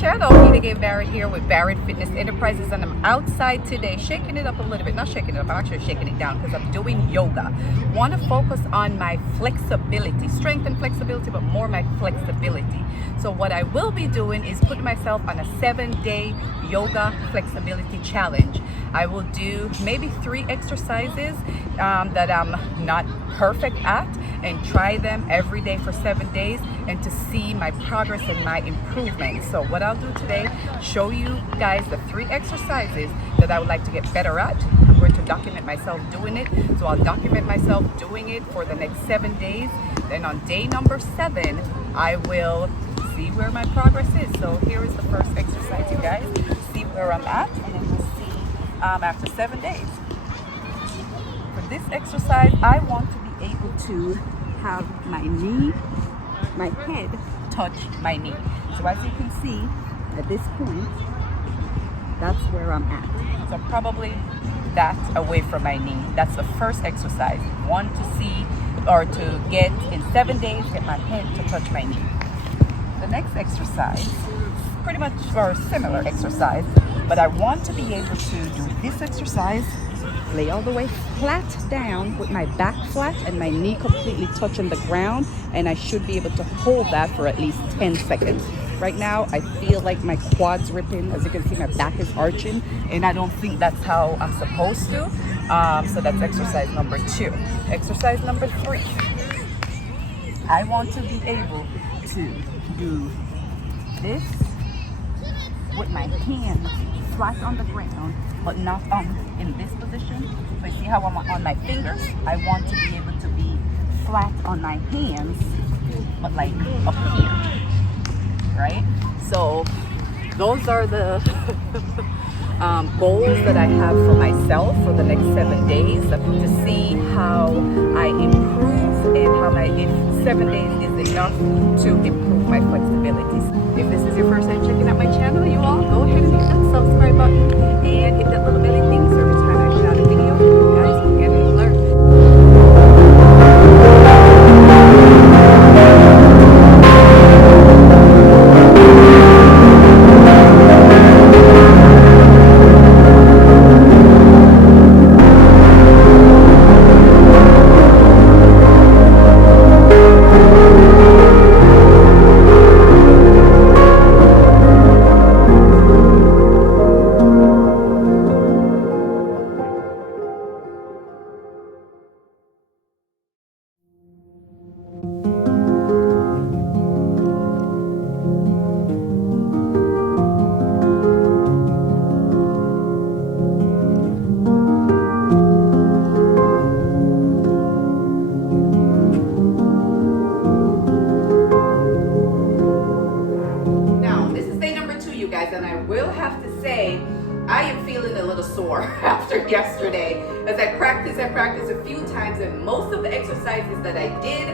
channel. Peter Gay Barrett here with Barrett Fitness Enterprises, and I'm outside today shaking it up a little bit. Not shaking it up, I'm actually shaking it down because I'm doing yoga. Want to focus on my flexibility, strength and flexibility, but more my flexibility. So what I will be doing is putting myself on a 7-day yoga flexibility challenge. I will do maybe 3 exercises that I'm not perfect at, and try them every day for 7 days and to see my progress and my improvement. So what I'll do today, show you guys the 3 exercises that I would like to get better at. I'm going to document myself doing it. So I'll document myself doing it for the next 7 days. Then on day number 7, I will see where my progress is. So here is the first exercise, you guys. See where I'm at, and then we'll see after 7 days. For this exercise, I want to be able to have my head touch my knee. So as you can see, at this point, that's where I'm at. So probably that away from my knee. That's the first exercise. Want to see, or to get in 7 days, get my head to touch my knee. The next exercise, pretty much or similar exercise, but I want to be able to do this exercise, lay all the way flat down with my back flat and my knee completely touching the ground, and I should be able to hold that for at least 10 seconds. Right now, I feel like my quad's ripping. As you can see, my back is arching, and I don't think that's how I'm supposed to. So that's exercise number 2. Exercise number 3. I want to be able to do this with my hands flat on the ground, but not in this position. So you see how I'm on my fingers? I want to be able to be flat on my hands, but like up here, right? So those are the goals that I have for myself for the next 7 days, to see how I improve and how if 7 days is enough to improve my flexibilities. If this is your first time checking out my channel, you all go ahead and hit that subscribe button and hit that little belly thing, so every time I shout a video, you guys will get an alert. And I will have to say, I am feeling a little sore after yesterday. As I practiced a few times, and most of the exercises that I did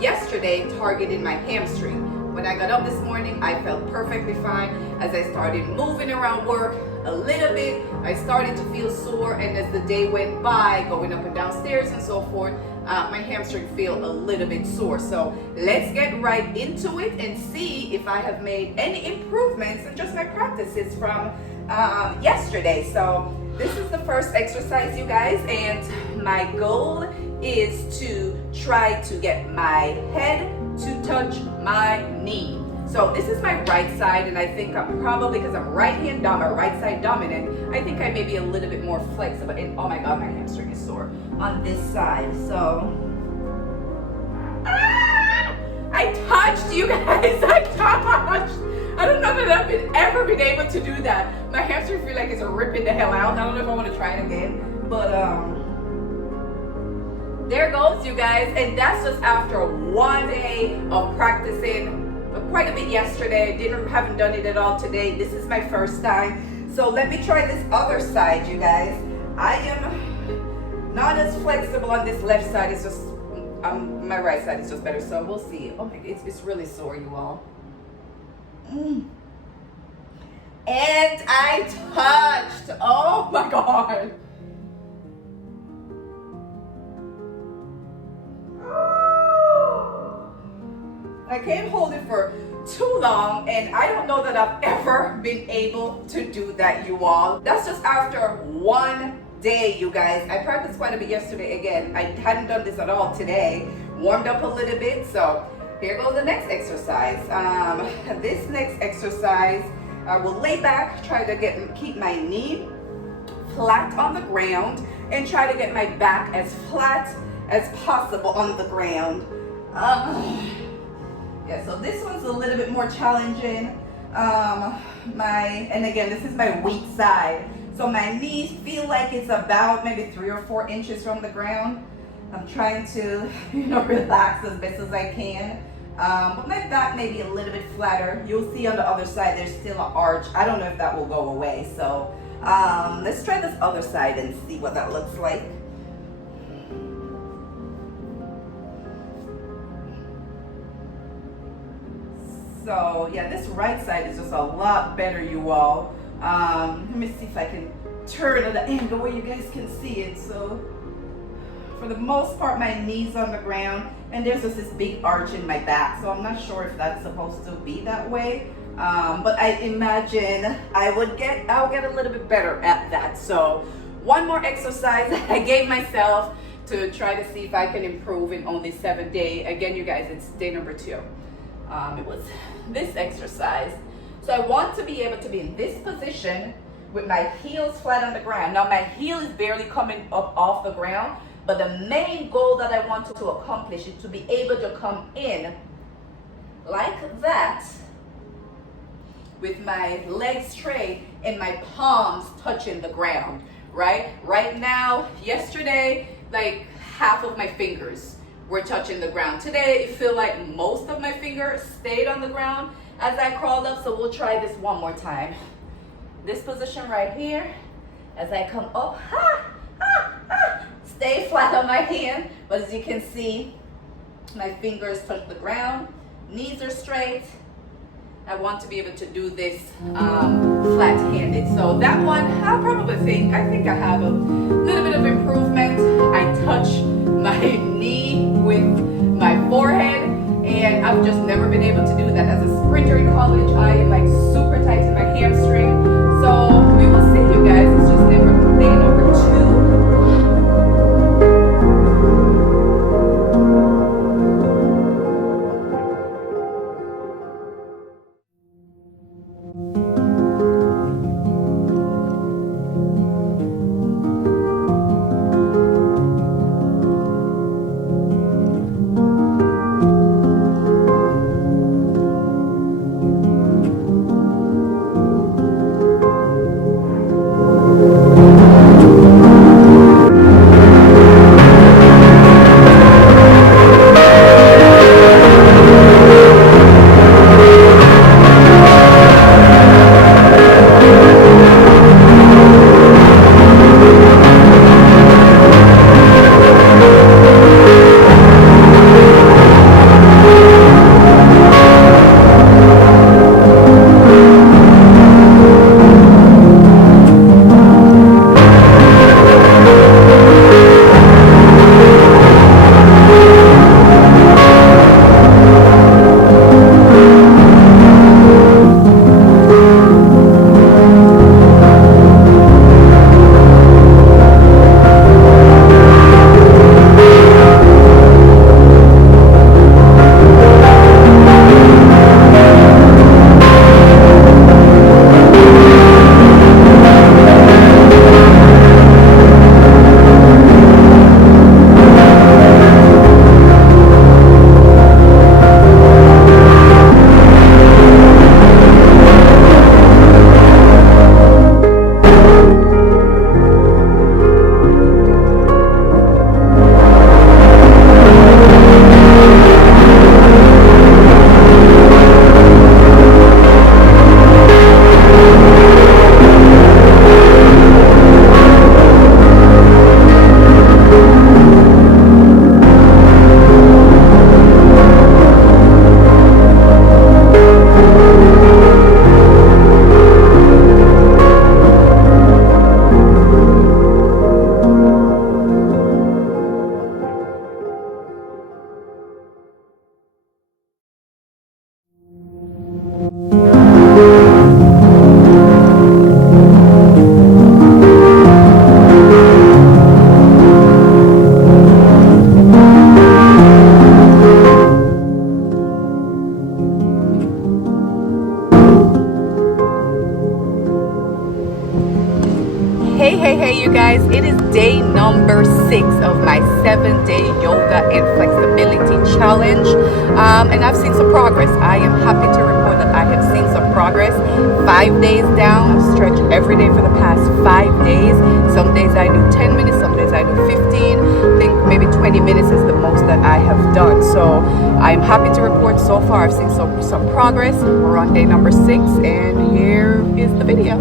yesterday targeted my hamstring. When I got up this morning, I felt perfectly fine. As I started moving around work a little bit, I started to feel sore, and as the day went by, going up and down stairs and so forth, my hamstring feel a little bit sore. So let's get right into it and see if I have made any improvements in just my practices from yesterday. So this is the first exercise, you guys, and my goal is to try to get my head to touch my knee. So this is my right side, and I think I'm probably, because I'm right side dominant, I think I may be a little bit more flexible. And oh my god, my hamstring is sore on this side. So I touched, you guys. I touched. I don't know that I've ever been able to do that. My hamstring feel like it's ripping the hell out. I don't know if I want to try it again, but there goes, you guys. And that's just after 1 day of practicing quite a bit yesterday. Haven't done it at all today. This is my first time. So let me try this other side, you guys. I am not as flexible on this left side. It's just my right side is just better. So we'll see. Oh my, it's really sore, you all. And I touched. Oh my god. I can't hold it for too long, and I don't know that I've ever been able to do that, you all. That's just after one day, you guys. I practiced quite a bit yesterday. Again, I hadn't done this at all today. Warmed up a little bit, so here goes the next exercise. This next exercise, I will lay back, try to keep my knee flat on the ground, and try to get my back as flat as possible on the ground. Yeah, so this one's a little bit more challenging. And again, this is my weak side. So my knees feel like it's about maybe 3 or 4 inches from the ground. I'm trying to, relax as best as I can. But my back may be a little bit flatter. You'll see on the other side, there's still an arch. I don't know if that will go away. So let's try this other side and see what that looks like. So yeah, this right side is just a lot better, you all. Let me see if I can turn at the angle where you guys can see it. So for the most part, my knees on the ground, and there's just this big arch in my back. So I'm not sure if that's supposed to be that way. But I imagine I'll get a little bit better at that. So one more exercise I gave myself to try to see if I can improve in only 7 days. Again, you guys, it's day number 2. It was this exercise. So I want to be able to be in this position with my heels flat on the ground. Now my heel is barely coming up off the ground, but the main goal that I want to accomplish is to be able to come in like that with my legs straight and my palms touching the ground, right? Right now, yesterday, like half of my fingers were touching the ground. Today, it feel like most of my fingers stayed on the ground as I crawled up, so we'll try this one more time. This position right here, as I come up, stay flat on my hand, but as you can see, my fingers touch the ground, knees are straight. I want to be able to do this flat-handed. So that one, I think I have a little bit of improvement. I touch my knee with my forehead, and I've just never been able to do that. As a sprinter in college, I am like super tight in my hamstring. So we will see, you guys. It's just day number 2. 7-day yoga and flexibility challenge. And I've seen some progress. I am happy to report that I have seen some progress. 5 days down. I've stretched every day for the past 5 days. Some days I do 10 minutes, some days I do 15. I think maybe 20 minutes is the most that I have done. So I'm happy to report so far I've seen some progress. We're on day number 6, and here is the video.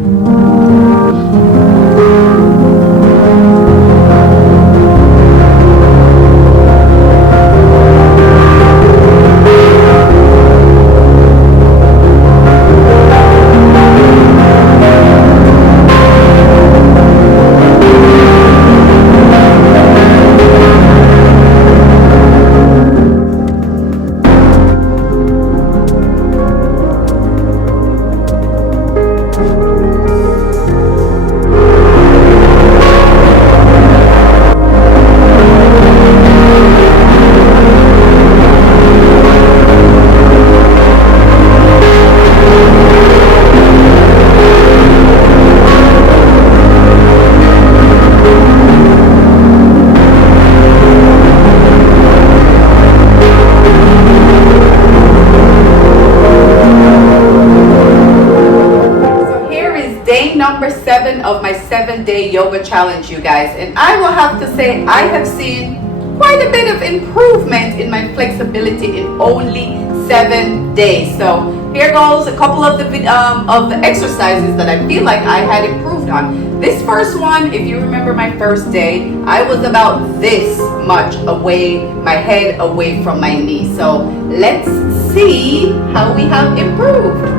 Number 7 of my 7-day yoga challenge, you guys, and I will have to say I have seen quite a bit of improvement in my flexibility in only 7 days. So here goes a couple of the exercises that I feel like I had improved on. This first one, if you remember my first day, I was about this much away, my head away from my knee. So let's see how we have improved.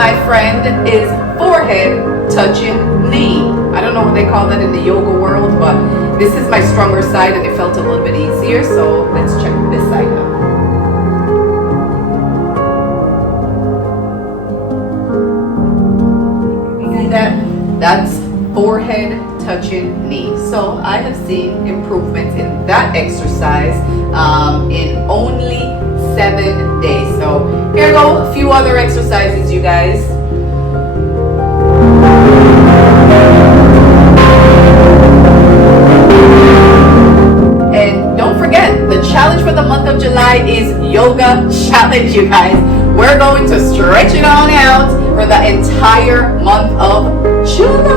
My friend, is forehead touching knee. I don't know what they call that in the yoga world, but this is my stronger side and it felt a little bit easier. So let's check this side out. See that? That's forehead touching knee. So I have seen improvements in that exercise in only 7 days. So here go a few other exercises, you guys. And don't forget, the challenge for the month of July is yoga challenge, you guys. We're going to stretch it on out for the entire month of July.